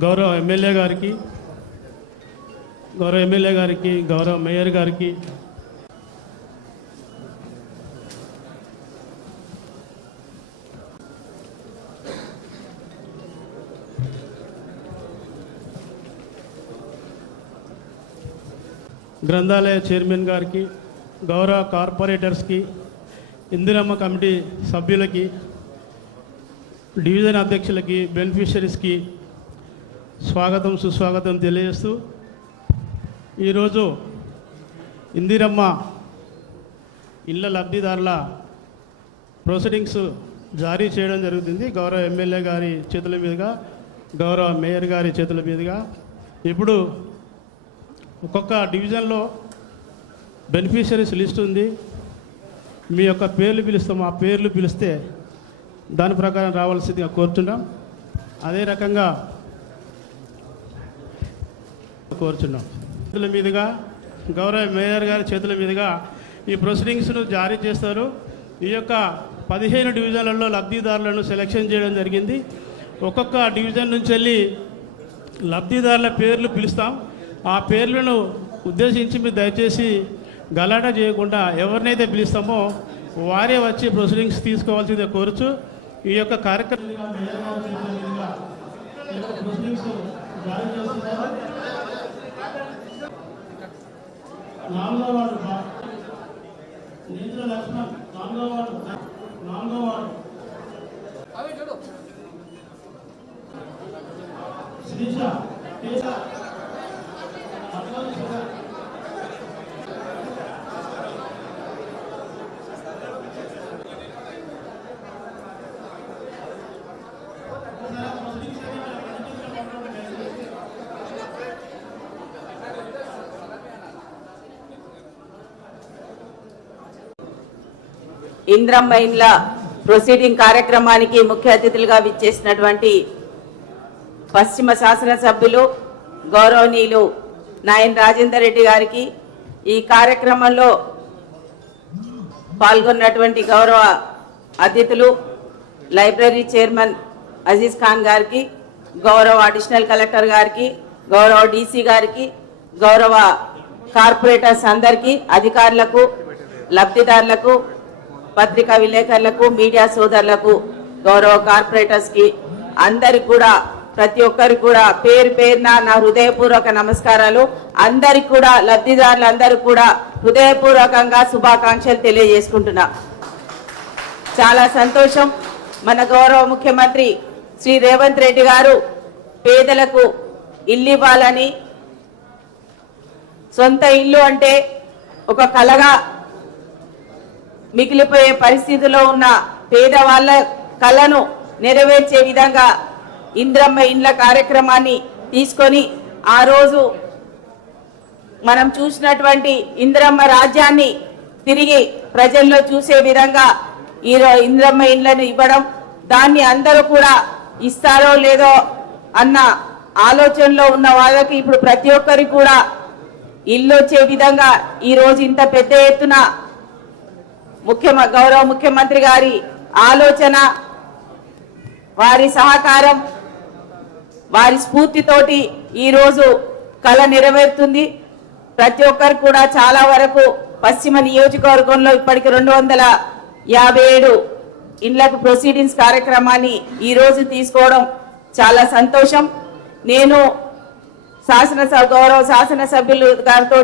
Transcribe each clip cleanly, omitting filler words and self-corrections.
గౌరవ ఎమ్మెల్యే గారికి, గౌరవ మేయర్ గారికి, గ్రంథాలయ చైర్మన్ గారికి, గౌరవ కార్పొరేటర్స్కి, ఇందిరమ్మ కమిటీ సభ్యులకి, డివిజన్ అధ్యక్షులకి, బెనిఫిషరీస్కి స్వాగతం సుస్వాగతం తెలియజేస్తూ ఈరోజు ఇందిరమ్మ ఇళ్ళ లబ్ధిదారుల ప్రొసీడింగ్స్ జారీ చేయడం జరుగుతుంది. గౌరవ ఎమ్మెల్యే గారి చేతుల మీదుగా, గౌరవ మేయర్ గారి చేతుల మీదుగా. ఇప్పుడు ఒక్కొక్క డివిజన్లో బెనిఫిషరీస్ లిస్ట్ ఉంది. మీ యొక్క పేర్లు పిలుస్తాం, ఆ పేర్లు పిలిస్తే దాని ప్రకారం రావాల్సిందిగా కోరుచున్నాం. అదే రకంగా కోరుచున్నాం. చేతుల మీదుగా, గౌరవ మేయర్ గారి చేతుల మీదుగా ఈ ప్రొసీడింగ్స్ను జారీ చేస్తారు. ఈ యొక్క 15 డివిజన్లలో లబ్ధిదారులను సెలెక్షన్ చేయడం జరిగింది. ఒక్కొక్క డివిజన్ నుంచి వెళ్ళి లబ్ధిదారుల పేర్లు పిలుస్తాం. ఆ పేర్లను ఉద్దేశించి మీరు దయచేసి గలాటా చేయకుండా ఎవరినైతే పిలుస్తామో వారే వచ్చి ప్రొసీడింగ్స్ తీసుకోవాల్సిందే కోరుచు ఈ యొక్క కార్యక్రమం ఇంద్రమ్మ ఇండ్ల ప్రొసీడింగ్ కార్యక్రమానికి ముఖ్య అతిథులుగా విచ్చేసినటువంటి పశ్చిమ శాసనసభ్యులు గౌరవనీయులు నాయన్ రాజేందర్ రెడ్డి గారికి, ఈ కార్యక్రమంలో పాల్గొన్నటువంటి గౌరవ అతిథులు లైబ్రరీ చైర్మన్ అజీజ్ ఖాన్ గారికి, గౌరవ అడిషనల్ కలెక్టర్ గారికి, గౌరవ డీసీ గారికి, గౌరవ కార్పొరేటర్స్ అందరికీ, అధికారులకు, లబ్ధిదారులకు, పత్రికా విలేకరులకు, మీడియా సోదరులకు, గౌరవ కార్పొరేటర్స్కి అందరికి కూడా, ప్రతి ఒక్కరికి కూడా పేరు పేరున నా హృదయపూర్వక నమస్కారాలు. అందరికి కూడా, లబ్ధిదారులందరికీ కూడా హృదయపూర్వకంగా శుభాకాంక్షలు తెలియజేసుకుంటున్నా. చాలా సంతోషం. మన గౌరవ ముఖ్యమంత్రి శ్రీ రేవంత్ రెడ్డి గారు పేదలకు ఇల్లు ఇవ్వాలని, సొంత ఇల్లు అంటే ఒక కలగా మిగిలిపోయే పరిస్థితిలో ఉన్న పేదవాళ్ళ కళను నెరవేర్చే విధంగా ఇంద్రమ్మ ఇండ్ల కార్యక్రమాన్ని తీసుకొని, ఆ రోజు మనం చూసినటువంటి ఇంద్రమ్మ రాజ్యాన్ని తిరిగి ప్రజల్లో చూసే విధంగా ఈ ఇంద్రమ్మ ఇండ్లను ఇవ్వడం, దాన్ని అందరూ కూడా ఇస్తారో లేదో అన్న ఆలోచనలో ఉన్న వాళ్ళకి ఇప్పుడు ప్రతి ఒక్కరికి కూడా ఇల్లు వచ్చే విధంగా ఈరోజు ఇంత పెద్ద ఎత్తున గౌరవ ముఖ్యమంత్రి గారి ఆలోచన, వారి సహకారం, వారి స్ఫూర్తితోటి ఈరోజు కళ నెరవేరుతుంది. ప్రతి ఒక్కరు కూడా చాలా వరకు పశ్చిమ నియోజకవర్గంలో ఇప్పటికి 257 ఇండ్లకు ప్రొసీడింగ్స్ కార్యక్రమాన్ని ఈరోజు తీసుకోవడం చాలా సంతోషం. నేను గౌరవ శాసనసభ్యులు గారితో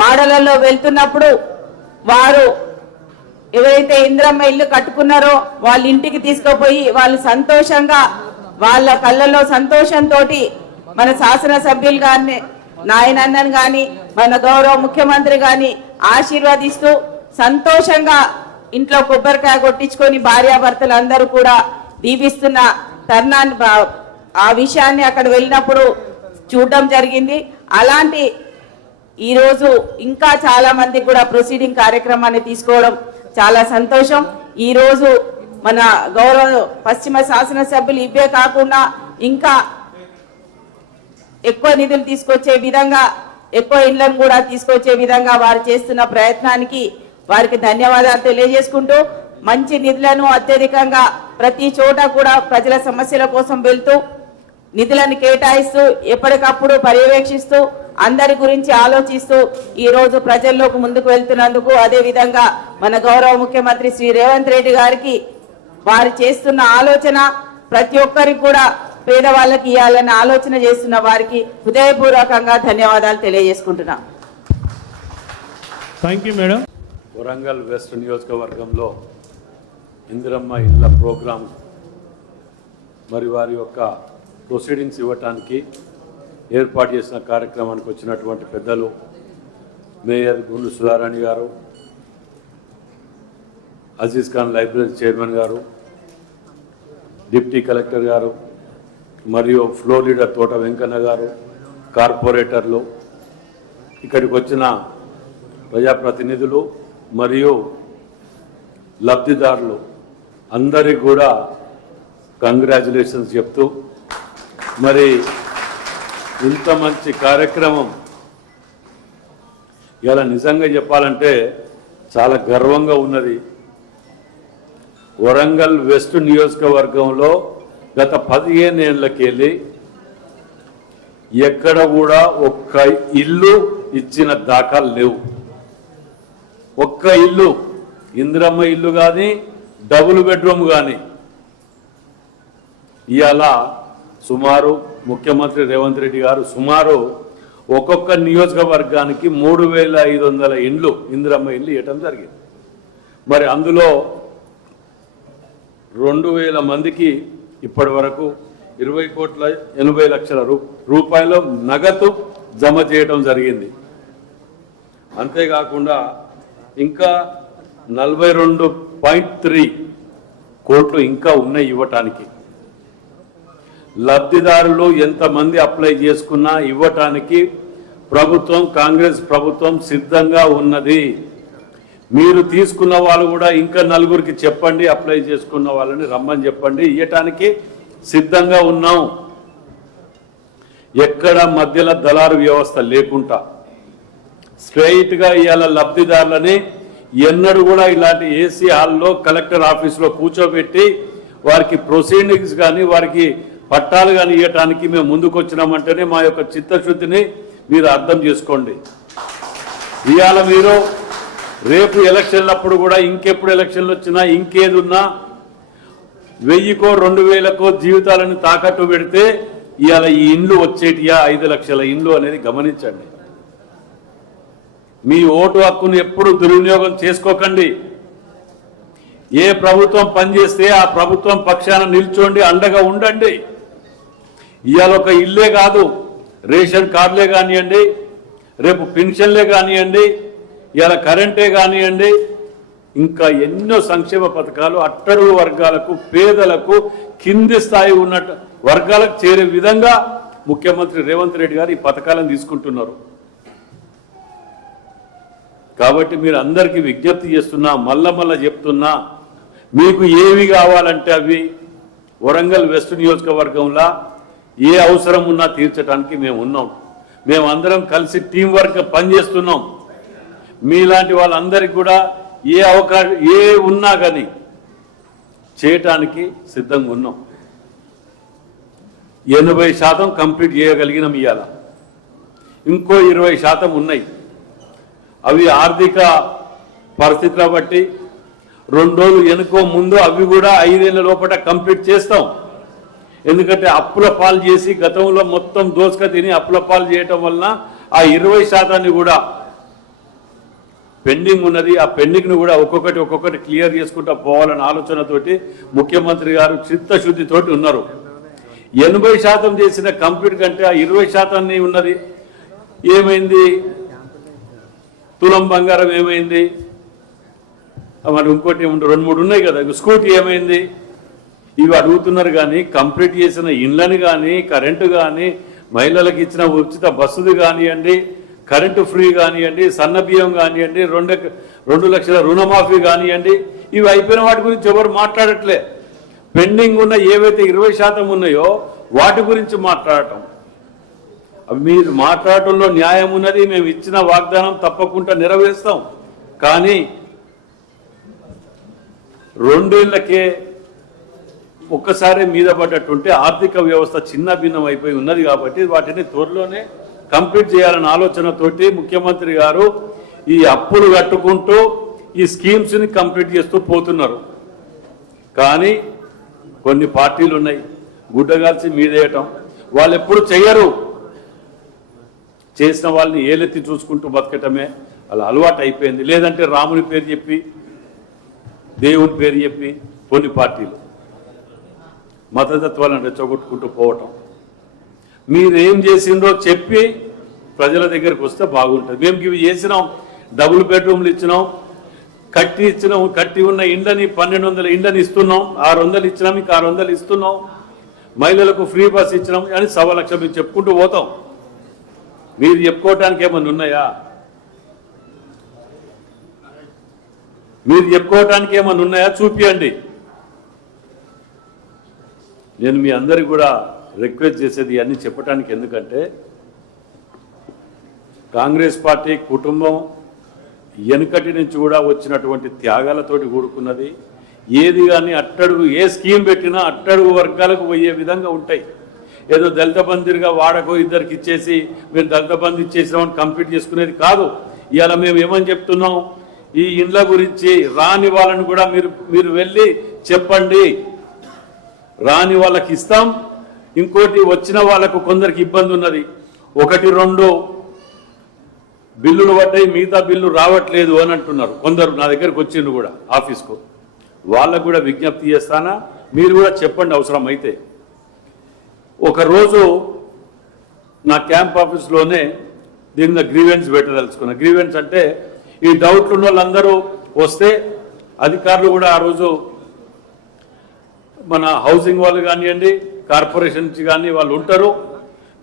వాడలలో వెళ్తున్నప్పుడు వారు ఎవరైతే ఇంద్రమ్మ ఇల్లు కట్టుకున్నారో వాళ్ళ ఇంటికి తీసుకుపోయి వాళ్ళు సంతోషంగా, వాళ్ళ కళ్ళలో సంతోషంతో మన శాసనసభ్యులు కానీ, నాయనన్నను కానీ, మన గౌరవ ముఖ్యమంత్రి కానీ ఆశీర్వదిస్తూ సంతోషంగా ఇంట్లో కొబ్బరికాయ కొట్టించుకొని భార్యాభర్తలు అందరూ కూడా దీవిస్తున్న తరుణాన్ని, ఆ విషయాన్ని అక్కడ వెళ్ళినప్పుడు చూడడం జరిగింది. అలాంటి ఈరోజు ఇంకా చాలా మంది కూడా ప్రొసీడింగ్ కార్యక్రమాన్ని తీసుకోవడం చాలా సంతోషం. ఈరోజు మన గౌరవ పశ్చిమ శాసనసభ్యులు ఇవే కాకుండా ఇంకా ఎక్కువ నిధులు తీసుకొచ్చే విధంగా, ఎక్కువ ఇళ్లను కూడా తీసుకొచ్చే విధంగా వారు చేస్తున్న ప్రయత్నానికి వారికి ధన్యవాదాలు తెలియజేసుకుంటూ, మంచి నిధులను అత్యధికంగా ప్రతి చోట కూడా ప్రజల సమస్యల కోసం వెళ్తూ నిధులను కేటాయిస్తూ ఎప్పటికప్పుడు పర్యవేక్షిస్తూ అందరి గురించి ఆలోచిస్తూ ఈ రోజు ప్రజల్లోకి ముందుకు వెళ్తున్నందుకు, అదేవిధంగా మన గౌరవ ముఖ్యమంత్రి శ్రీ రేవంత్ రెడ్డి గారికి వారు చేస్తున్న ఆలోచన ప్రతి ఒక్కరికి కూడా పేదవాళ్ళకి ఇవ్వాలన్న ఆలోచన చేస్తున్న వారికి హృదయపూర్వకంగా ధన్యవాదాలు తెలియజేసుకుంటున్నాం. Thank you madam. Warangal west నియోజకవర్గంలో ఇందిరమ్మ ఇళ్ళ ప్రోగ్రాం మరి వారి యొక్క ప్రొసీడింగ్స్ ఇవ్వటానికి ఏర్పాటు చేసిన కార్యక్రమానికి వచ్చినటువంటి పెద్దలు మేయర్ గుండు సుధారాణి గారు, అజీజ్ ఖాన్ లైబ్రరీ చైర్మన్ గారు, డిప్టీ కలెక్టర్ గారు, మరియు ఫ్లోర్ లీడర్ తోట వెంకన్న గారు, కార్పొరేటర్లు, ఇక్కడికి వచ్చిన ప్రజాప్రతినిధులు మరియు లబ్ధిదారులు అందరికీ కూడా కంగ్రాచులేషన్స్ చెప్తూ, మరి ఇంత మంచి కార్యక్రమం ఇలా నిజంగా చెప్పాలంటే చాలా గర్వంగా ఉన్నది. వరంగల్ వెస్ట్ నియోజకవర్గంలో గత 15 ఏళ్ళకెళ్ళి ఎక్కడ కూడా ఒక్క ఇల్లు ఇచ్చిన దాఖలు లేవు. ఒక్క ఇల్లు, ఇందిరమ్మ ఇల్లు కానీ డబుల్ బెడ్రూమ్ కానీ. ఇవాళ సుమారు ముఖ్యమంత్రి రేవంత్ రెడ్డి గారు సుమారు ఒక్కొక్క నియోజకవర్గానికి 3500 ఇండ్లు ఇందిరమ్మ ఇల్లు ఇవ్వటం జరిగింది. మరి అందులో 2000 మందికి ఇప్పటి వరకు 20,80,00,000 రూపాయలు నగదు జమ చేయడం జరిగింది. అంతేకాకుండా ఇంకా 42.3 కోట్లు ఇంకా ఉన్నాయి ఇవ్వటానికి. లబ్ధిదారులు ఎంతమంది అప్లై చేసుకున్నా ఇవ్వటానికి ప్రభుత్వం, కాంగ్రెస్ ప్రభుత్వం సిద్ధంగా ఉన్నది. మీరు తీసుకున్న వాళ్ళు కూడా ఇంకా 4గురికి చెప్పండి, అప్లై చేసుకున్న వాళ్ళని రమ్మని చెప్పండి, ఇవ్వటానికి సిద్ధంగా ఉన్నాం. ఎక్కడ మధ్యలో దళారు వ్యవస్థ లేకుండా స్ట్రైట్గా ఇవాళ లబ్ధిదారులని ఎన్నడూ కూడా ఇలాంటి ఏసీ హాల్లో కలెక్టర్ ఆఫీస్లో కూర్చోబెట్టి వారికి ప్రొసీడింగ్స్ కానీ వారికి పట్టాలు కానీ ఇవ్వటానికి మేము ముందుకు వచ్చినామంటేనే మా యొక్క చిత్తశుద్ధిని మీరు అర్థం చేసుకోండి. ఇవాళ మీరు రేపు ఎలక్షన్లప్పుడు కూడా ఇంకెప్పుడు ఎలక్షన్లు వచ్చినా ఇంకేది ఉన్నా 1000కో 2000కో జీవితాలను తాకట్టు పెడితే ఇవాళ ఈ ఇండ్లు వచ్చేటియా 5 లక్షల ఇండ్లు అనేది గమనించండి. మీ ఓటు హక్కును ఎప్పుడు దుర్వినియోగం చేసుకోకండి. ఏ ప్రభుత్వం పనిచేస్తే ఆ ప్రభుత్వం పక్షాన నిల్చోండి, అండగా ఉండండి. ఇవాళ ఒక ఇల్లే కాదు, రేషన్ కార్డులే కానివ్వండి, రేపు పెన్షన్లే కానివ్వండి, ఇవాళ కరెంటే కానివ్వండి, ఇంకా ఎన్నో సంక్షేమ పథకాలు అట్టడుగు వర్గాలకు, పేదలకు, కింది స్థాయి ఉన్న వర్గాలకు చేరే విధంగా ముఖ్యమంత్రి రేవంత్ రెడ్డి గారు ఈ పథకాలను తీసుకుంటున్నారు. కాబట్టి మీరు అందరికీ విజ్ఞప్తి చేస్తున్నా, మళ్ళా చెప్తున్నా, మీకు ఏవి కావాలంటే అవి వరంగల్ వెస్ట్ నియోజకవర్గంలో ఏ అవసరం ఉన్నా తీర్చడానికి మేము ఉన్నాం. మేమందరం కలిసి టీం వర్క్ పనిచేస్తున్నాం. మీలాంటి వాళ్ళందరికీ కూడా ఏ అవకాశం ఏ ఉన్నా కానీ చేయటానికి సిద్ధంగా ఉన్నాం. 80% కంప్లీట్ చేయగలిగినాం. ఇవాళ ఇంకో 20% ఉన్నాయి. అవి ఆర్థిక పరిస్థితుల బట్టి 2 రోజులు వెనుకో ముందు అవి కూడా 5 ఏళ్ల లోపల కంప్లీట్ చేస్తాం. ఎందుకంటే అప్పుల పాలు చేసి గతంలో మొత్తం దోసుక తిని అప్పుల పాలు చేయటం వలన ఆ 20% కూడా పెండింగ్ ఉన్నది. ఆ పెండింగ్ను కూడా ఒక్కొక్కటి క్లియర్ చేసుకుంటూ పోవాలన్న ఆలోచనతోటి ముఖ్యమంత్రి గారు చిత్తశుద్ధితోటి ఉన్నారు. 80% చేసిన కంప్లీట్ కంటే ఆ 20% ఉన్నది ఏమైంది? తులం బంగారం ఏమైంది? మరి ఇంకోటి 2-3 ఉన్నాయి కదా, స్కూటీ ఏమైంది? ఇవి అడుగుతున్నారు. కానీ కంప్లీట్ చేసిన ఇండ్లని కానీ, కరెంటు కానీ, మహిళలకు ఇచ్చిన ఉచిత బస్సులు కానివ్వండి, కరెంటు ఫ్రీ కానివ్వండి, సన్న బియ్యం కానివ్వండి, 2 లక్షల రుణమాఫీ కానివ్వండి, ఇవి అయిపోయిన వాటి గురించి ఎవరు మాట్లాడట్లే. పెండింగ్ ఉన్న ఏవైతే 20% ఉన్నాయో వాటి గురించి మాట్లాడటం. అవి మీరు మాట్లాడటంలో న్యాయం ఉన్నది. మేము ఇచ్చిన వాగ్దానం తప్పకుండా నెరవేరుస్తాం. కానీ 2 ఏళ్లకే ఒక్కసారి మీద పడ్డట్టుంటే ఆర్థిక వ్యవస్థ చిన్న భిన్నం అయిపోయి ఉన్నది కాబట్టి వాటిని త్వరలోనే కంప్లీట్ చేయాలన్న ఆలోచనతోటి ముఖ్యమంత్రి గారు ఈ అప్పులు కట్టుకుంటూ ఈ స్కీమ్స్ని కంప్లీట్ చేస్తూ పోతున్నారు. కానీ కొన్ని పార్టీలు ఉన్నాయి గుడ్డగాల్చి మీదేయటం, వాళ్ళు ఎప్పుడు చెయ్యరు, చేసిన వాళ్ళని ఏలెత్తి చూసుకుంటూ బతకటమే అలా అలవాటు అయిపోయింది. లేదంటే రాముని పేరు చెప్పి దేవుని పేరు చెప్పి కొన్ని పార్టీలు మతతత్వాలను రెచ్చగొట్టుకుంటూ పోవటం. మీరేం చేసిందో చెప్పి ప్రజల దగ్గరికి వస్తే బాగుంటుంది. మేము ఇవి చేసినాం, డబుల్ బెడ్రూమ్లు ఇచ్చినాం, కట్టి ఉన్న ఇండ్లని 1200 ఇండ్లని ఇస్తున్నాం, 600 ఇచ్చినాం, ఇంకా 600 ఇస్తున్నాం, మహిళలకు ఫ్రీ బస్ ఇచ్చినాం అని 1,00,000 మేము చెప్పుకుంటూ పోతాం. మీరు చెప్పుకోవటానికి ఏమన్నా ఉన్నాయా? మీరు చెప్పుకోవటానికి ఏమన్నా ఉన్నాయా? చూపియండి. నేను మీ అందరికి కూడా రిక్వెస్ట్ చేసేది అన్నీ చెప్పడానికి, ఎందుకంటే కాంగ్రెస్ పార్టీ కుటుంబం వెనుకటి నుంచి కూడా వచ్చినటువంటి త్యాగాలతోటి కూడుకున్నది. ఏది కానీ అట్టడుగు ఏ స్కీమ్ పెట్టినా అట్టడుగు వర్గాలకు పోయే విధంగా ఉంటాయి. ఏదో దళిత బంధుగా వాడకో ఇద్దరికి ఇచ్చేసి మీరు దళిత బంధు ఇచ్చేసినామని కంప్లీట్ చేసుకునేది కాదు. ఇవాళ మేము ఏమని చెప్తున్నాం, ఈ ఇండ్ల గురించి రాని వాళ్ళని కూడా మీరు వెళ్ళి చెప్పండి, రాని వాళ్ళకి ఇస్తాం. ఇంకోటి వచ్చిన వాళ్ళకు కొందరికి ఇబ్బంది ఉన్నది, 1-2 బిల్లులు పడ్డాయి, మిగతా బిల్లు రావట్లేదు అని అంటున్నారు కొందరు. నా దగ్గరకు వచ్చిండ్రు కూడా ఆఫీస్కు, వాళ్ళకు కూడా విజ్ఞప్తి చేస్తానా, మీరు కూడా చెప్పండి అవసరం అయితే. ఒకరోజు నా క్యాంప్ ఆఫీస్లోనే దీని మీద గ్రీవెన్స్ పెట్టదలుచుకున్నా. గ్రీవెన్స్ అంటే ఈ డౌట్లు ఉన్న వాళ్ళందరూ వస్తే అధికారులు కూడా ఆ రోజు మన హౌసింగ్ వాళ్ళు కానివ్వండి, కార్పొరేషన్ నుంచి కానీ వాళ్ళు ఉంటారు.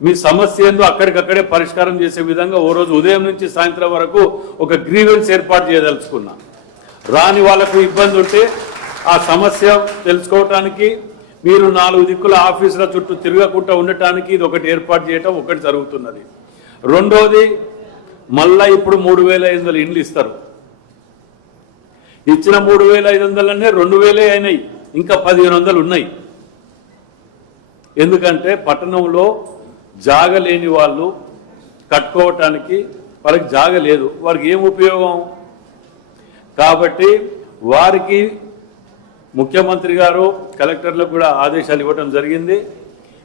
మీ సమస్య ఏందో అక్కడికక్కడే పరిష్కారం చేసే విధంగా ఓ రోజు ఉదయం నుంచి సాయంత్రం వరకు ఒక గ్రీవెన్స్ ఏర్పాటు చేయదలుచుకున్నా. రాని వాళ్ళకు ఇబ్బంది ఉంటే ఆ సమస్య తెలుసుకోవటానికి మీరు 4 దిక్కుల ఆఫీసుల చుట్టూ తిరగకుండా ఉండటానికి ఇది ఒకటి ఏర్పాటు చేయటం ఒకటి జరుగుతున్నది. రెండోది, మళ్ళా ఇప్పుడు 3,500 ఇండ్లు ఇస్తారు. ఇచ్చిన 3,500 2,000 అయినాయి, ఇంకా 1,500 ఉన్నాయి. ఎందుకంటే పట్టణంలో జాగ లేని వాళ్ళు కట్టుకోవటానికి వాళ్ళకి జాగ లేదు, వారికి ఏం ఉపయోగం? కాబట్టి వారికి ముఖ్యమంత్రి గారు కలెక్టర్లకు కూడా ఆదేశాలు ఇవ్వడం జరిగింది.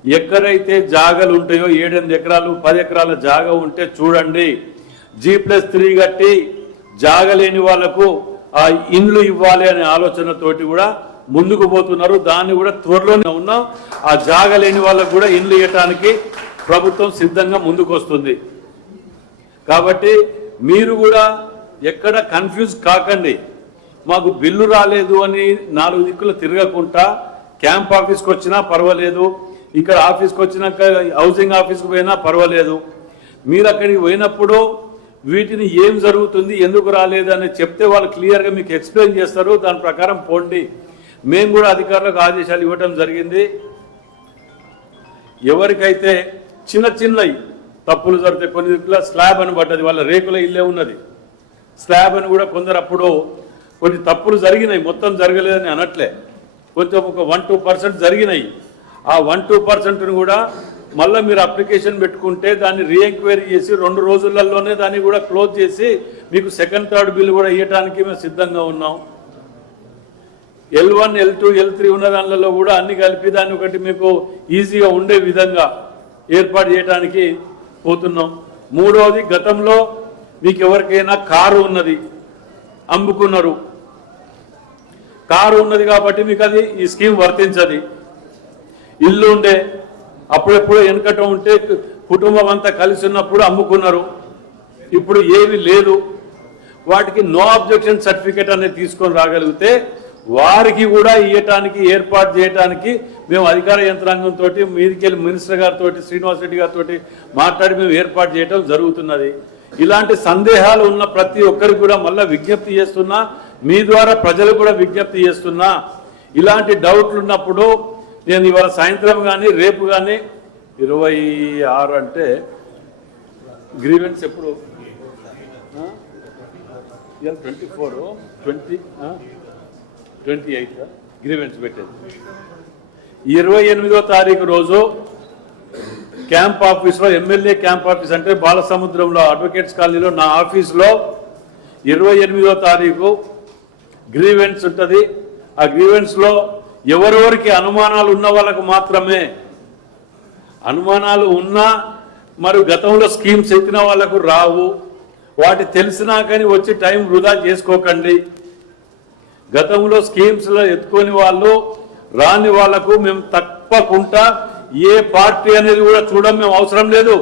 ఎక్కడైతే జాగలు ఉంటాయో 7-8 ఎకరాలు 10 ఎకరాల జాగ ఉంటే చూడండి, G+3 కట్టి జాగ లేని వాళ్లకు ఆ ఇండ్లు ఇవ్వాలి అనే ఆలోచనతోటి కూడా ముందుకు పోతున్నారు. దాన్ని కూడా త్వరలోనే ఉన్నాం. ఆ జాగ లేని వాళ్ళకు కూడా ఇండ్లు ఇవ్వటానికి ప్రభుత్వం సిద్ధంగా ముందుకు వస్తుంది. కాబట్టి మీరు కూడా ఎక్కడ కన్ఫ్యూజ్ కాకండి. మాకు బిల్లు రాలేదు అని 4 దిక్కులు తిరగకుండా క్యాంప్ ఆఫీస్కి వచ్చినా పర్వాలేదు, ఇక్కడ ఆఫీస్కి వచ్చినాక హౌసింగ్ ఆఫీస్కి పోయినా పర్వాలేదు. మీరు అక్కడికి పోయినప్పుడు వీటిని ఏం జరుగుతుంది, ఎందుకు రాలేదు అని చెప్తే వాళ్ళు క్లియర్గా మీకు ఎక్స్ప్లెయిన్ చేస్తారు. దాని ప్రకారం పోండి. మేము కూడా అధికారులకు ఆదేశాలు ఇవ్వటం జరిగింది. ఎవరికైతే చిన్నవి తప్పులు జరిగితే, కొన్ని స్లాబ్ అని పడ్డది, వాళ్ళ రేకుల ఇల్లే ఉన్నది, స్లాబ్ అని కూడా కొందరు అప్పుడు కొన్ని తప్పులు జరిగినాయి, మొత్తం జరగలేదని అనట్లే, కొంచెం ఒక 1-2% జరిగినాయి. ఆ 1-2%ను కూడా మళ్ళీ మీరు అప్లికేషన్ పెట్టుకుంటే దాన్ని రీఎంక్వైరీ చేసి 2 రోజులలోనే దాన్ని కూడా క్లోజ్ చేసి మీకు సెకండ్ థర్డ్ బిల్ కూడా ఇవ్వడానికి మేము సిద్ధంగా ఉన్నాం. L1, L2, L3 ఉన్న దానిలో కూడా అన్ని కలిపి దాన్ని ఒకటి మీకు ఈజీగా ఉండే విధంగా ఏర్పాటు చేయడానికి పోతున్నాం. మూడవది, గతంలో మీకు ఎవరికైనా కారు ఉన్నది, అమ్ముకున్నారు, కారు ఉన్నది కాబట్టి మీకు అది ఈ స్కీమ్ వర్తించది. ఇల్లు ఉండే అప్పుడెప్పుడు వెనకటం ఉంటే కుటుంబం అంతా కలిసి ఉన్నప్పుడు అమ్ముకున్నారు, ఇప్పుడు ఏమీ లేదు, వాటికి నో అబ్జెక్షన్ సర్టిఫికేట్ అనేది తీసుకొని రాగలిగితే వారికి కూడా ఇవ్వటానికి ఏర్పాటు చేయడానికి మేము అధికార యంత్రాంగంతో మీదికెళ్ళి మినిస్టర్ గారితో శ్రీనివాస్ రెడ్డి గారితో మాట్లాడి మేము ఏర్పాటు చేయడం జరుగుతున్నది. ఇలాంటి సందేహాలు ఉన్న ప్రతి ఒక్కరికి కూడా మళ్ళీ విజ్ఞప్తి చేస్తున్నా, మీ ద్వారా ప్రజలకు కూడా విజ్ఞప్తి చేస్తున్నా. ఇలాంటి డౌట్లు ఉన్నప్పుడు నేను ఇవాళ సాయంత్రం కానీ రేపు కానీ 26 అంటే గ్రీవెన్స్ ఎప్పుడు 24 28 గ్రీవెన్స్ పెట్టేది 28వ తారీఖు రోజు క్యాంప్ ఆఫీస్లో, ఎమ్మెల్యే క్యాంప్ ఆఫీస్ అంటే బాలసముద్రంలో అడ్వకేట్స్ కాలనీలో నా ఆఫీస్లో 28వ తారీఖు గ్రీవెన్స్ ఉంటుంది. ఆ గ్రీవెన్స్లో ఎవరెవరికి అనుమానాలు ఉన్న వాళ్ళకు మాత్రమే, అనుమానాలు ఉన్నా మరి గతంలో స్కీమ్స్ ఎత్తిన వాళ్ళకు రావు, వాటి తెలిసినా కానీ వచ్చి టైం వృధా చేసుకోకండి. గతంలో స్కీమ్స్లో ఎత్తుకొని వాళ్ళు రాని వాళ్లకు మేము తప్పకుండా ఏ పార్టీ అనేది కూడా చూడడం మేము అవసరం లేదు.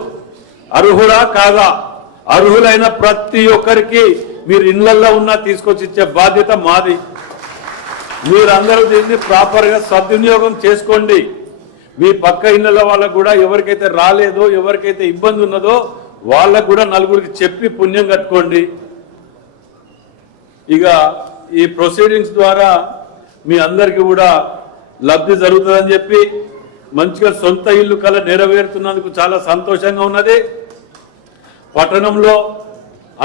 అర్హుడా కాదా, అర్హులైన ప్రతి ఒక్కరికి మీరు ఇళ్లల్లో ఉన్నా తీసుకొచ్చి ఇచ్చే బాధ్యత మాది. మీరందరూ దీన్ని ప్రాపర్గా సద్వినియోగం చేసుకోండి. మీ పక్క ఇళ్ల వాళ్ళకు కూడా ఎవరికైతే రాలేదో, ఎవరికైతే ఇబ్బంది ఉన్నదో వాళ్ళకు కూడా నలుగురికి చెప్పి పుణ్యం కట్టుకోండి. ఇక ఈ ప్రొసీడింగ్స్ ద్వారా మీ అందరికీ కూడా లబ్ధి జరుగుతుందని చెప్పి మంచిగా సొంత ఇల్లు కల నెరవేరుతున్నందుకు చాలా సంతోషంగా ఉన్నది. పట్టణంలో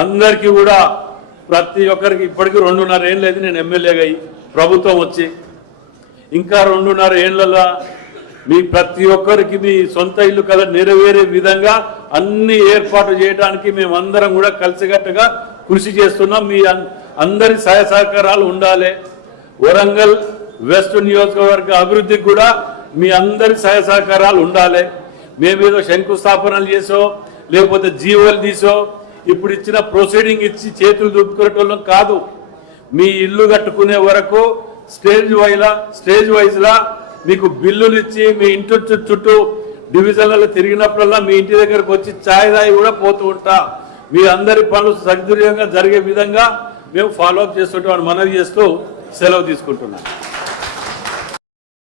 అందరికీ కూడా ప్రతి ఒక్కరికి ఇప్పటికీ 2.5 ఏళ్ళు అయితే నేను ఎమ్మెల్యేగా ప్రభుత్వం వచ్చి ఇంకా 2.5 ఏళ్లలో మీ ప్రతి ఒక్కరికి మీ సొంత ఇల్లు కల నెరవేరే విధంగా అన్ని ఏర్పాటు చేయడానికి మేమందరం కూడా కలిసికట్టుగా కృషి చేస్తున్నాం. మీ అందరి సహాయ సహకారాలు ఉండాలి. వరంగల్ వెస్ట్ నియోజకవర్గ అభివృద్ధికి కూడా మీ అందరి సహాయ సహకారాలు ఉండాలి. మేమేదో శంకుస్థాపనలు చేసో లేకపోతే జీవోలు తీసో ఇప్పుడు ఇచ్చిన ప్రొసీడింగ్ ఇచ్చి చేతులు దుప్పుకునేటోళ్ళం కాదు. మీ ఇల్లు కట్టుకునే వరకు స్టేజ్ వైజ్లా మీకు బిల్లులు ఇచ్చి మీ ఇంటి చుట్టూ డివిజన్లలో తిరిగినప్పుడల్లా మీ ఇంటి దగ్గరకు వచ్చి ఛాయ్ తాగి కూడా పోతూ ఉంటా. మీ అందరి పనులు సద్వినియోగంగా జరిగే విధంగా మేము ఫాలోఅప్ చేస్తుంటామని మనవి చేస్తూ సెలవు తీసుకుంటున్నాం.